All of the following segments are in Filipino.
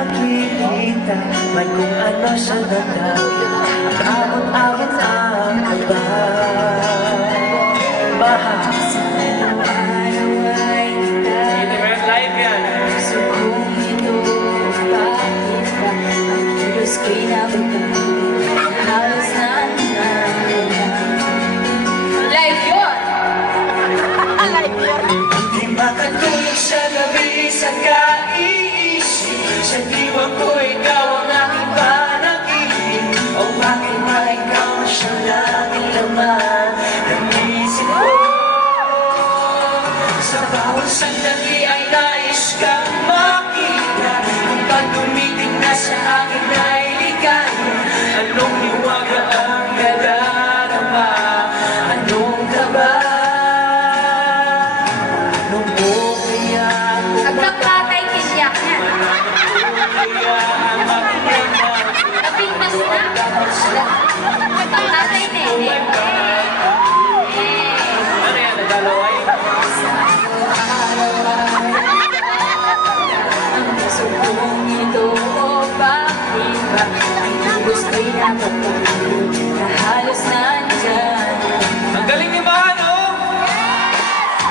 nakikita, may kung ano sa dagdag. At abot-abot ang kaba. Mahal sa araw ay kita. Live yan. Gusto kong ito bakit ba ang kilos ko'y nabagay. Halos nandyan. Live yun! Live yun! Di makatulog sa gabi sa kaiisip. Sa diwa ko ikaw ang aking panaginip. O bakit ba ikaw na siya laging laman ng isip ko? Sa bawat sandali ay nais kang makita. Kung pag tumitig na sa akin ay ligaya. Anong hiwaga ang nadarama? Anong kaba? Anong mo kaya ako Nagkakatay kisyak niya. Napigmas na. Nagkakatay nene. Ano yan? Naglalaway? Ang gusto kong ito bakit ba ang kilos ko'y napapagod na halos nandyan. Ang galing ni Mano!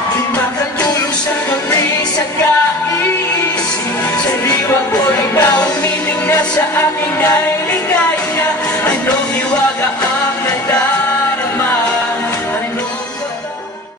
Di makatulog sa gabi sa kaiisip. Sa diwa ko ikaw ang miting na sa aking ay